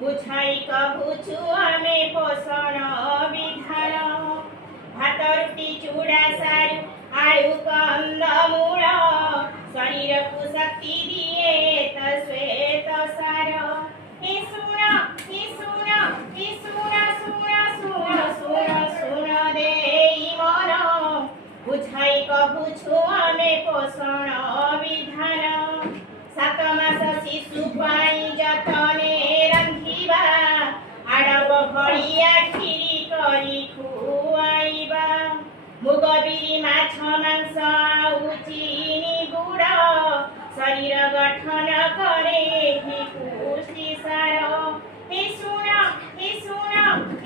ବୁଝାଇ କହୁଛୁ ଆମେ ପୋଷଣ ବିଧାନ। ଭାତ ରୁଟି ଚୁଡ଼ା ସାରୁ ଆଳୁ କନ୍ଦମୂଳ ଶରୀରକୁ ଶକ୍ତି ଦିଏ ତ ଶ୍ୱେତ ସାର। ଏ ଶୁଣ ଏ ଶୁଣ ଏ ଶୁଣ ଶୁଣ ଶୁଣ ଶୁଣ ଶୁଣ ଦେଇ ମନ ବୁଝାଇ କହୁଛୁ ଆମେ ପୋଷଣ ବିଧାନ। 7 ମାସ ଶିଶୁ ପାଇଁ ଯତନେ ରାନ୍ଧିବା ଆଡ଼ବ ଭଳିଆ କ୍ଷୀରି କରି ଖୁଆଇବା। ମୁଗ ବିରି ମାଛ ମାଂସ ଆଉ ଚିନି ଗୁଡ଼ ଶରୀର ଗଠନ କରେ ହିଁ ପୁଷ୍ଟି ସାର। ଏ ଶୁଣ ଏ ଶୁଣ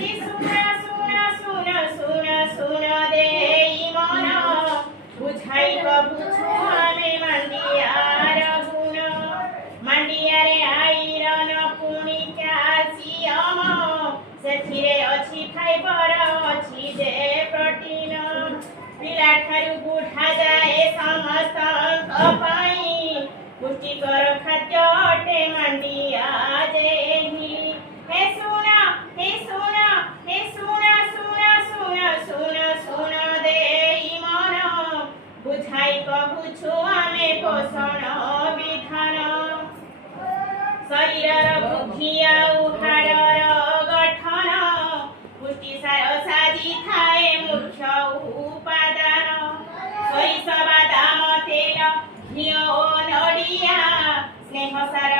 ଏ ଶୁଣ ଶୁଣ ଶୁଣ ଶୁଣ ଶୁଣ ଦେଇ ମନ ବୁଝାଇ କହୁଛୁ ଆମେ ମାଣ୍ଡିଆର ଗୁଣ। ମାଣ୍ଡିଆରେ ଆଇରନ ପୁଣି କ୍ୟାଲସିୟମ ସେଥିରେ ଅଛି ଫାଇବର ଅଛି ଯେ ପ୍ରୋଟିନ। ପିଲାଠାରୁ ବୁଢ଼ା ଯାଏ ସମସ୍ତଙ୍କ ପାଇଁ ପୁଷ୍ଟିକର ଖାଦ୍ୟ ଅଟେ ମାଣ୍ଡିଆ ଯେହି। ହେ ଶୁଣ ହେ ଶୁଣ ହେ ଶୁଣ ଶୁଣ ଶୁଣ ଶୁଣ ଶୁଣ ଦେଇ ମନ ବୁଝାଇ କହୁଛୁ ଆମେ ପୋଷଣ ବିଧାନ। ଶରୀରର ବୃଦ୍ଧି ଆଉ ହାଡ଼ର ଗଠନ ପୁଷ୍ଟିସାର ସାଜିଥାଏ ମୁଖ୍ୟ ଉପାଦାନ। ସୋରିଷ ବାଦାମ ତେଲ ଘିଅ ଓ ନଡ଼ିଆ ସ୍ନେହ ସାର